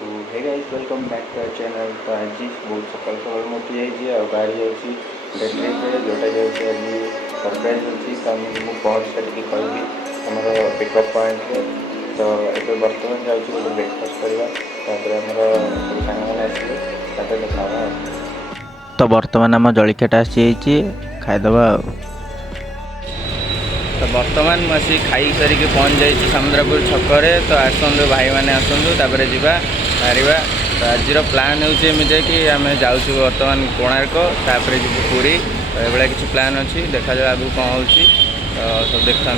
So hey guys welcome back to our channel. तो आज बहुत सकाल सकाल उठी जाइए और बाहरी जाऊँगी डेट्रिप जोटा जाऊँगी आज सरप्राइज अच्छी तो मुझे पहुँच करके कहबी आमर पिकअप पॉइंट। तो ये बर्तमान जाऊँगी गोटे ब्रेकफास्ट करवा आमर सब सांग मैंने आसवे देखा। तो बर्तमान आम जलखियाटा आसी खाईदबा। तो बर्तमान मुझे खाई सारिक पहुँच जाइए समुद्रपुर छकरे। तो आसतु भाई मैंने आसतु तापर जा बाहर। तो आज प्लान होमती कि आम जाऊँ बर्तमान कोणार्क तापर जी पुरी। तो ये किसी प्लान अच्छी देखा जाए आगू कौन हो। तो सब देखता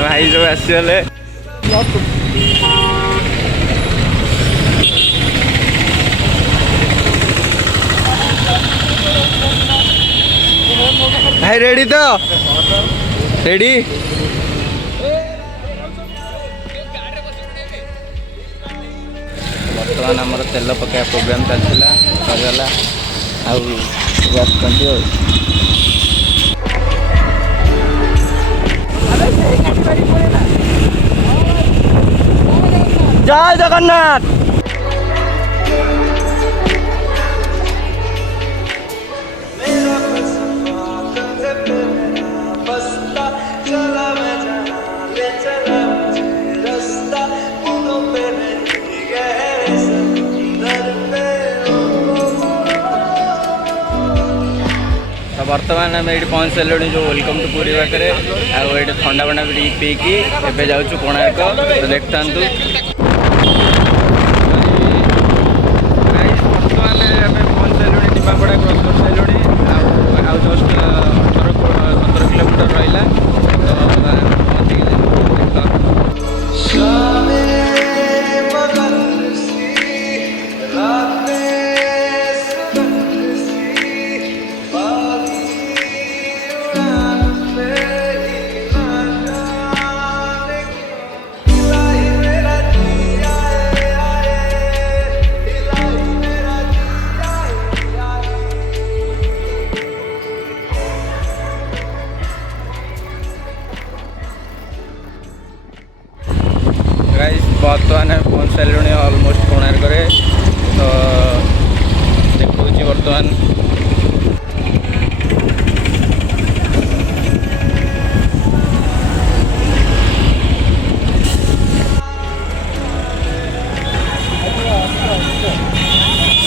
भाई सब आसीगले। भाई रेडी तो रेडी बर्तमान आमर तेल पकड़ा प्रोग्राम चलता सरगला जय जगन्नाथ। तो बर्तमान आम ये पहुँच सारे जो वेलकम टू पुरी पाखे आए ठंडा फंडा भी पीकी एवं जाऊँ कोणार्क। तो देखता बर्तमान आम पहुँच सारे निमापड़ा क्रॉस कर सारे आउ जस्ट 18-17 किलोमीटर रहा। बर्तमान पहुँच सारे अलमोस्ट कोणार्क। तो देखा बर्तमान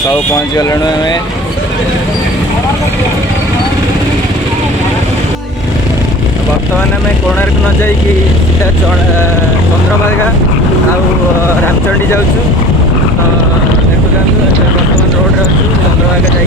सब पहुँच गलु आम। बर्तमान आम कोणार्क न जाइए सीधा चंद्रभागा रामचंडी जाऊँ। देखु बर्तमान रोड अच्छु चंद्रभागा जा।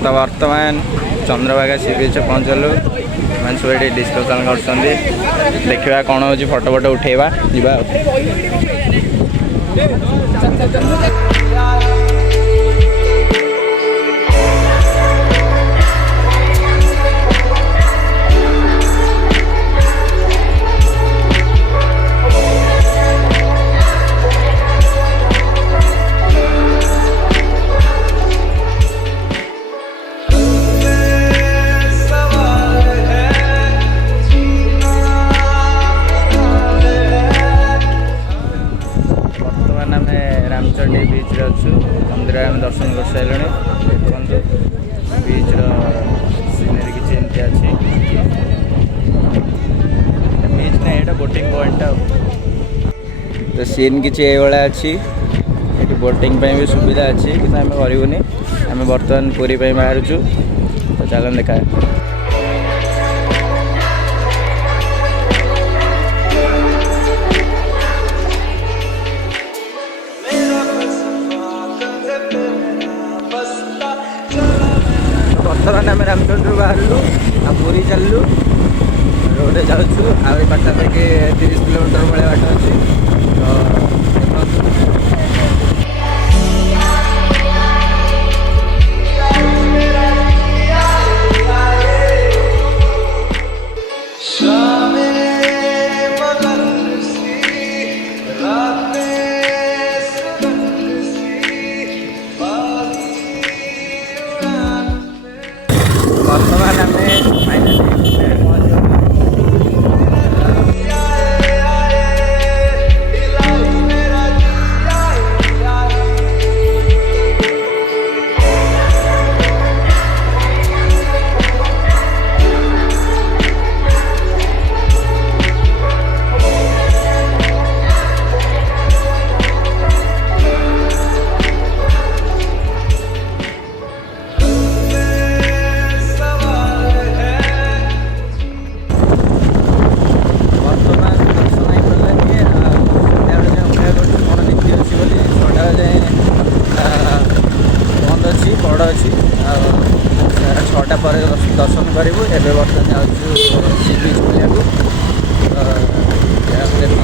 तो बर्तमान चंद्रभागा सी बीच पहुँचलु मैंने सब ये डिस्कसन कर देखा कौन हो फोटो फोटो उठेवा जीवा। रामचंडी बीच सीन किसी भाया अच्छी ये बोटिंग भी सुविधा अच्छी कि आम करूनी आम बर्तमान पुरी बाहर तो चलन देखा बर्तमान आम रामचंद्र बाहर आ पुरी चलू रोड जाऊँ आ पाखापाखि 30 किलोमीटर भाया बाट अच्छी वर्तमान आम बड़ अच्छी 6टा पर दर्शन करूँ एवं बर्तमान जाऊँ सी बीच बुलिया देखते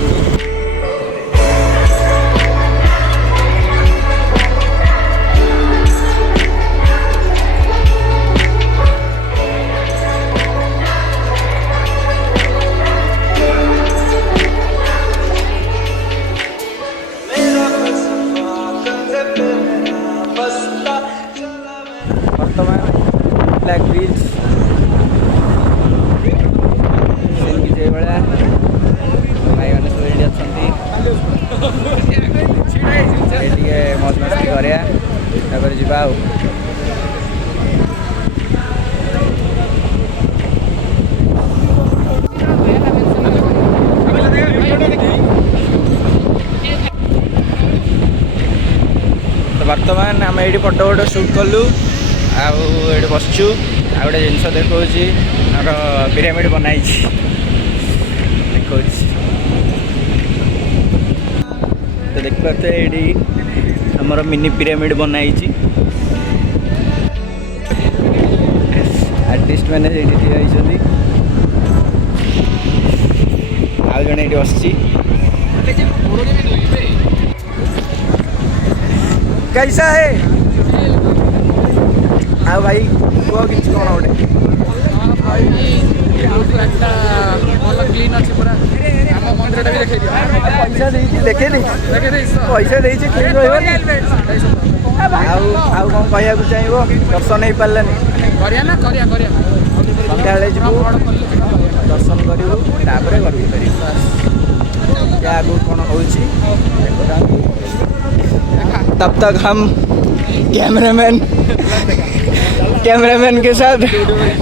वर्तमान ब्लैक ब्रिज से भाया भाई मैंने सब ये अच्छा मौज मस्ती करा जा तो वर्तमान आम ये फोटो फोटो शूट कलु आठ बसचु आ गए जिन देखा पिरामिड बनाई देखा तो देख पाते ये आमर मिनी पिरामिड बनाई आर्टिस्ट मैंने ठिया आ जड़े ये बस कैसा है आ भाई कह कि कौन गोटे पैसा देखे पैसा क्लीन आउ कौन कह चाहिए दर्शन हो पारानी सन्ध्या जीवु दर्शन करूँ क्या आगू कौन हो तब तक हम कैमरामैन के साथ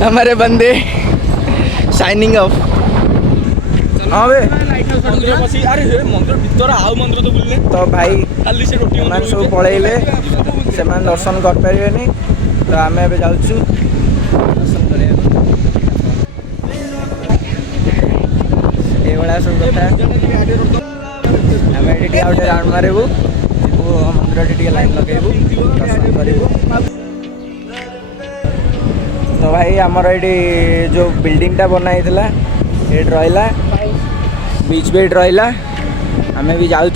हमारे बंदे साइनिंग ऑफ। हाँ बे तो भाई मैंने सब पलैले से दर्शन कर पारे तो आम ए जाऊँ दर्शन कर सब कथा आम ये राउंड मारू मंदिर लाइन लगेबू दर्शन करूँ। तो भाई आमर ये जो बिल्डिंगटा बनाई ये रहा बीच भी रहा आम भी जाऊँ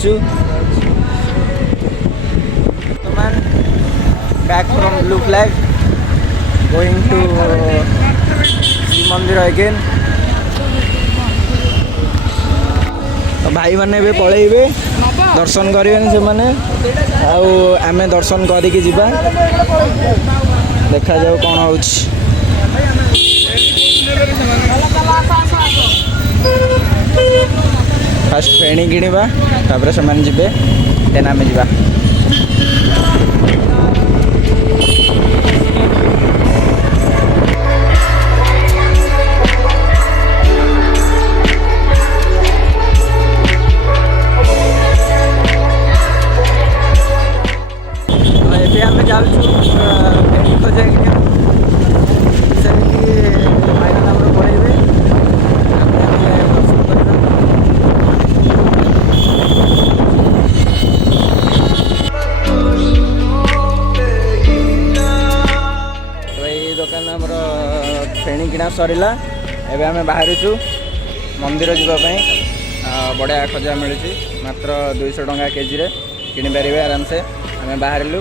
बर्तमान back from blue flag going to Shri Mandir again. तो भाई मैंने भी पलैबे दर्शन करें से मैंने आम दर्शन करिकी जीवा देखा जाऊ कौन हो फास्ट फेणी किणवा तापर से जीवे देन आम जा। ଫେଣି କିଣା ସରିଲା। ଏବେ ଆମେ ବାହାରୁଛୁ ମନ୍ଦିର ଯିବା ପାଇଁ। ବଢ଼ିଆ ଖଜା ମିଳୁଛି ମାତ୍ର 200 ଟଙ୍କା କେଜିରେ କିଣିପାରିବେ ଆରାମସେ। ଆମେ ବାହାରିଲୁ।